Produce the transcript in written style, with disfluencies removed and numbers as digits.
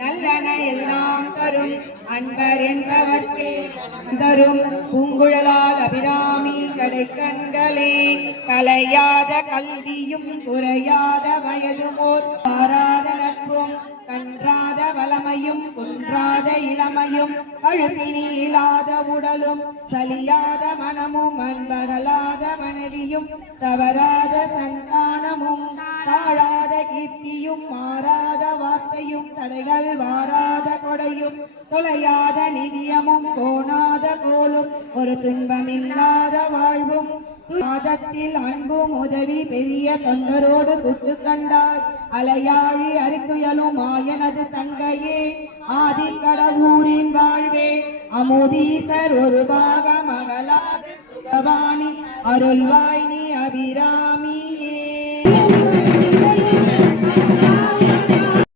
நல்லன எல்லாம் தரும் அன்பர் என்பவர்க்கே தரும் பூங்குழலால் அபிராமி கடைக்கண்களே. கலையாத கல்வியும் குறையாத வயதுமோர் மாறாத நட்பும் கன்றாத வளமையும் குன்றாத இளமையும் அழுப்பினி இல்லாத உடலும் சலியாத மனமும் அன்பகலாத மனைவியும் தவறாத சந்தானமும் தாழாத கீர்த்தியும் மாறாத வார்த்தையும் தடைகள் வாராத கொடையும் தொலையாத நிதியமும் கோணாத கோலும் ஒரு துன்பமில்லாத வாழ்வும் பாதத்தில் அன்பும் உதவி பெரிய தொண்டரோடு குட்டு கண்டாய் அலையாழி அரித்துயலும் ஆயனது தங்கையே ஆதி கடவுரின் வாழ்வே அமுதீசர் ஒரு பாக மகளாத சுகவாணி அருள்வாய் நீ அபிராமி.